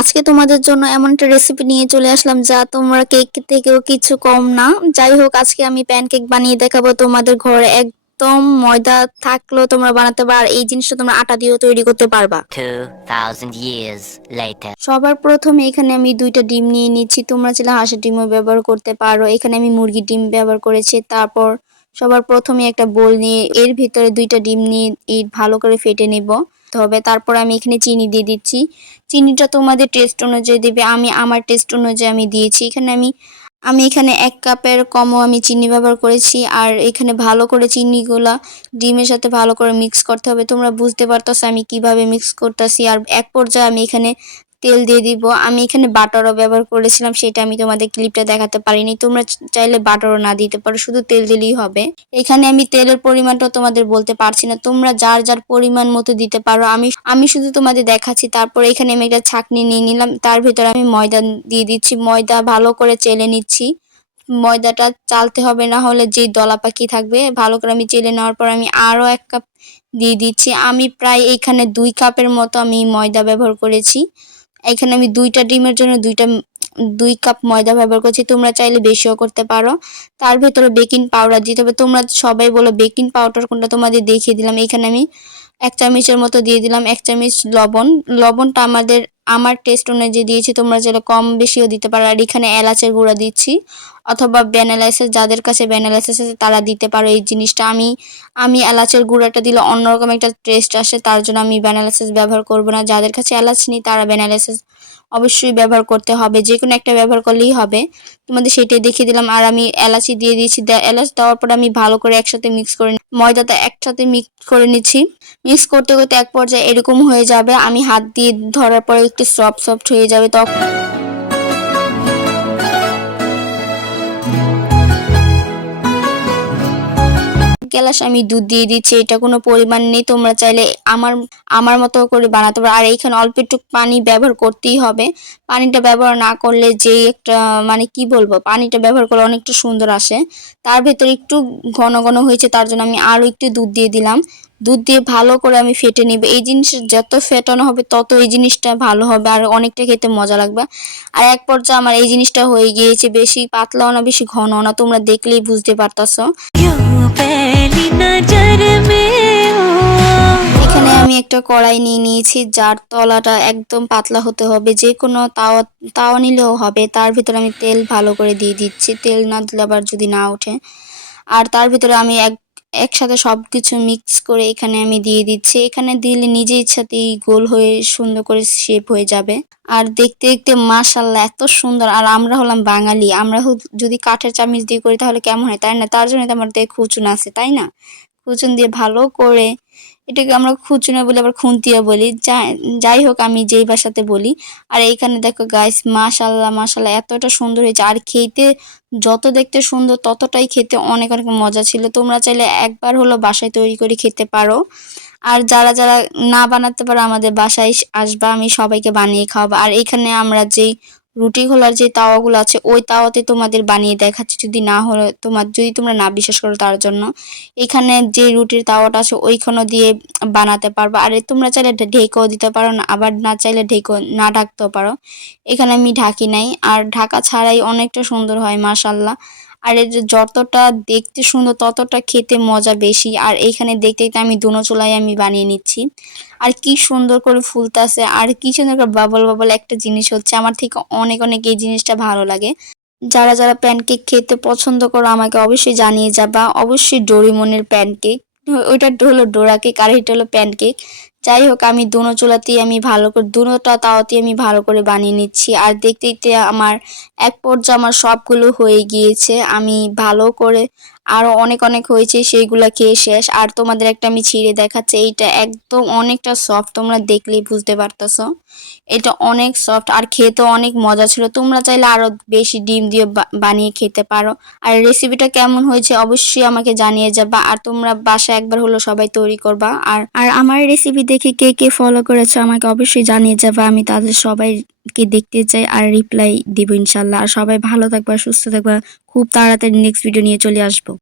আজকে তোমাদের জন্য এমন একটা রেসিপি নিয়ে চলে আসলাম যা তোমরা কেক থেকেও কিছু কম না। যাই হোক, আজকে আমি প্যানকেক বানিয়ে দেখাবো। তোমাদের ঘরে একদম ময়দা থাকলেও তোমরা বানাতে পারো, আর এই জিনিসটা তোমরা আটা দিয়েও তৈরি করতে পারবা। 2000 years later. সবার প্রথমে এখানে আমি 2টা ডিম নিয়ে নিচ্ছি। তোমরা চাইলে হাঁসের ডিমও ব্যবহার করতে পারো। এখানে আমি মুরগির ডিম ব্যবহার করেছি। তারপর সবার প্রথমে একটা বোল নিয়ে এর ভিতরে 2টা ডিম নিয়ে ভালো করে ফেটে নেব হবে। তারপর আমি এখানে চিনি দিয়ে দিচ্ছি। চিনিটা তোমাদের টেস্ট অনুযায়ী দেবে। আমি আমার টেস্ট অনুযায়ী আমি দিয়েছি। এখানে আমি এখানে 1 কাপের কমও আমি চিনি ব্যবহার করেছি। আর এখানে ভালো করে চিনিগুলা ডিমের সাথে ভালো করে মিক্স করতে হবে। তোমরা বুঝতে পারতেছো আমি কিভাবে মিক্স করতেছি। আর এক পর্যায়ে আমি এখানে তেল দিয়ে দিব। আমি এখানে বাটারও ব্যবহার করেছিলাম, সেটা আমি তোমাদের ক্লিপটা দেখাতে পারিনি। তোমরা চাইলে বাটারও না দিতে পারো, শুধু তেল দিলেই হবে। এখানে আমি তেলের পরিমাণটা তোমাদের বলতে পারছি না, তোমরা যার যার পরিমাণ মতো দিতে পারো। আমি শুধু তোমাদের দেখাচ্ছি। তারপর এখানে আমি একটা ছাঁকনি নিয়ে নিলাম, তার ভিতরে আমি ময়দা দিয়ে দিচ্ছি। ময়দা ভালো করে চেলে নিচ্ছি। ময়দাটা চালতে হবে, না হলে যেই দলা পাকি থাকবে। ভালো করে আমি চেলে নেওয়ার পর আমি আরও 1 কাপ দিয়ে দিচ্ছি। আমি প্রায় এখানে 2 কাপের মতো আমি ময়দা ব্যবহার করেছি। এখানে আমি 2টা ডিমের জন্য 2 কাপ ময়দা ব্যবহার করছি। তোমরা চাইলে বেশিও করতে পারো। তার ভেতরে বেকিং পাউডার দিতে হবে। তোমরা সবাই বলো বেকিং পাউডার কোনটা, তোমাদের দেখিয়ে দিলাম। এখানে আমি 1 চামচের মতো দিয়ে দিলাম। 1 চামচ লবণ। লবণটা আমার টেস্ট অনুযায়ী দিয়েছি, তোমরা চাইলে কম বেশিও দিতে পারো। আর এখানে এলাচের গুঁড়া দিচ্ছি, অথবা ভ্যানিলা এসেন্স, যাদের কাছে ভ্যানিলা এসেন্স আছে তারা দিতে পারো এই জিনিসটা। আমি এলাচের গুঁড়াটা দিলে অন্যরকম একটা টেস্ট আসে, তার জন্য আমি ভ্যানিলা এসেন্স ব্যবহার করব না। যাদের কাছে এলাচ নেই তারা ভ্যানিলা এসেন্স অবশ্যই ব্যবহার করতে হবে, যে কোনো একটা ব্যবহার করলেই হবে। তোমাদের সেটাই দেখিয়ে দিলাম। আর আমি এলাচি দিয়ে দিয়েছি। এলাচ দেওয়ার পর আমি ভালো করে একসাথে মিক্স করে ময়দাটা একসাথে মিক্স করে নিচ্ছি। মিক্স করতে করতে এক পর্যায়ে এরকম হয়ে যাবে, আমি হাত দিয়ে ধরার পরে একটু সফট হয়ে যাবে। তখন গ্লাস আমি দুধ দিয়ে দিচ্ছি। এটা কোনো পরিমাণ নেই, তোমরা চাইলে আমার আমার মতো করে বানাতে পারো। আর এইখানে অল্প একটু পানি ব্যবহার করতেই হবে। পানিটা ব্যবহার না করলে যেই একটা মানে কি বলবো, পানিটা ব্যবহার করলে অনেকটা সুন্দর আসে। তার ভেতরে একটু ঘন ঘন হয়েছে, তার জন্য আমি আরও একটু দুধ দিয়ে দিলাম। দুধ দিয়ে ভালো করে আমি ফেটে নিব। এই জিনিসটা যত ফেটানো হবে তত এই জিনিসটা ভালো হবে আর অনেকটা খেতে মজা লাগবে। আর এক পর্যায়ে আমার এই জিনিসটা হয়ে গিয়েছে, বেশি পাতলাও না বেশি ঘনও না, তোমরা দেখলেই বুঝতে পারতাছো। এখানে আমি একটা কড়াই নিয়ে নিয়েছি, যার তলাটা একদম পাতলা হতে হবে। যে কোনো তাওয়া তাওয়া নিলেও হবে। তার ভিতরে আমি তেল ভালো করে দিয়ে দিচ্ছি। তেল না দিলে আবার যদি না ওঠে। আর তার ভিতরে আমি একসাথে সবকিছু মিক্স করে এখানে আমি দিয়ে দিচ্ছি। এখানে দিলে নিজে ইচ্ছাতেই গোল হয়ে সুন্দর করে শেপ হয়ে যাবে। আর দেখতে দেখতে মাশাআল্লাহ এত সুন্দর। আর আমরা হলাম বাঙালি, আমরা যদি কাঠের চামচ দিয়ে করি তাহলে কেমন হয়, তাই না? তার জন্য তো আমাদের খুচুন আছে, তাই না? খুচুন দিয়ে ভালো করে, এটাকে আমরা খুচুনে বলি, আবার খুন্তিও বলি। যাই হোক, আমি যেই ভাষাতে বলি। আর এইখানে দেখো গাইস, মাশাআল্লাহ মাশাআল্লাহ এতটা সুন্দর হয়েছে। আর খেতে যত দেখতে সুন্দর ততটাই খেতে অনেক অনেক মজা ছিল। তোমরা চাইলে একবার হলো বাসায় তৈরি করে খেতে পারো। আর যারা যারা না বানাতে পারো আমাদের বাসায় আসবা, আমি সবাইকে বানিয়ে খাওয়াবো। আর এখানে আমরা যেই রুটি খোলার যে তাওয়াগুলো আছে ওই তাওয়াতে তোমাদের বানিয়ে দেখাচ্ছি, যদি তোমরা না বিশ্বাস করো তার জন্য। এখানে যে রুটির তাওয়াটা আছে ওইখানে দিয়ে বানাতে পারবা। আর তোমরা চাইলে ঢেকেও দিতে পারো, না আবার না চাইলে ঢেকেও না ঢাকতেও পারো। এখানে আমি ঢাকি নাই, আর ঢাকা ছাড়াই অনেকটা সুন্দর হয় মাশাআল্লাহ। আর এর যে যতটা দেখতে সুন্দর ততটা খেতে মজা বেশি। আর এইখানে দেখতে দেখতে আমি দুনো চুলায় আমি বানিয়ে নিচ্ছি। আর কি সুন্দর করে ফুলতাছে, আর কি সুন্দর করে বাবল বাবল একটা জিনিস হচ্ছে। আমার থেকে অনেক অনেক এই জিনিসটা ভালো লাগে। যারা যারা প্যানকেক খেতে পছন্দ করো আমাকে অবশ্যই জানিয়ে যাবা। অবশ্যই ডোরিমনের প্যানকেক, ওইটা হলো ডোরা কেক আর এটা হলো প্যানকেক। যাই হোক, আমি দুনো চুলাতেই আমি ভালো করে দুনোটা তাওয়াতেই আমি ভালো করে বানিয়ে নিচ্ছি। আর দেখতে দেখতে আমার এক পর্যায়ে আমার সবগুলো হয়ে গিয়েছে। আমি ভালো করে আরো অনেক অনেক হয়েছে, সেইগুলা খেয়ে শেষ। আর তোমাদের একটা আমি ছিঁড়ে দেখাচ্ছি, এইটা একদম অনেকটা সফট, তোমরা দেখলেই বুঝতে পারতেছো। এটা অনেক সফট আর খেতেও অনেক মজা ছিল। তোমরা চাইলে আরো বেশি ডিম দিয়ে বানিয়ে খেতে পারো। আর রেসিপিটা কেমন হয়েছে অবশ্যই আমাকে জানিয়ে যাবা। আর তোমরা বাসায় একবার হলো সবাই তৈরি করবা। আর আর আমার রেসিপি দেখে কে কে ফলো করেছো আমাকে অবশ্যই জানিয়ে যাবা। আমি তাদের সবাইকে দেখতে চাই আর রিপ্লাই দিব ইনশাল্লাহ। আর সবাই ভালো থাকবা, সুস্থ থাকবা। খুব তাড়াতাড়ি নেক্সট ভিডিও নিয়ে চলে আসবো।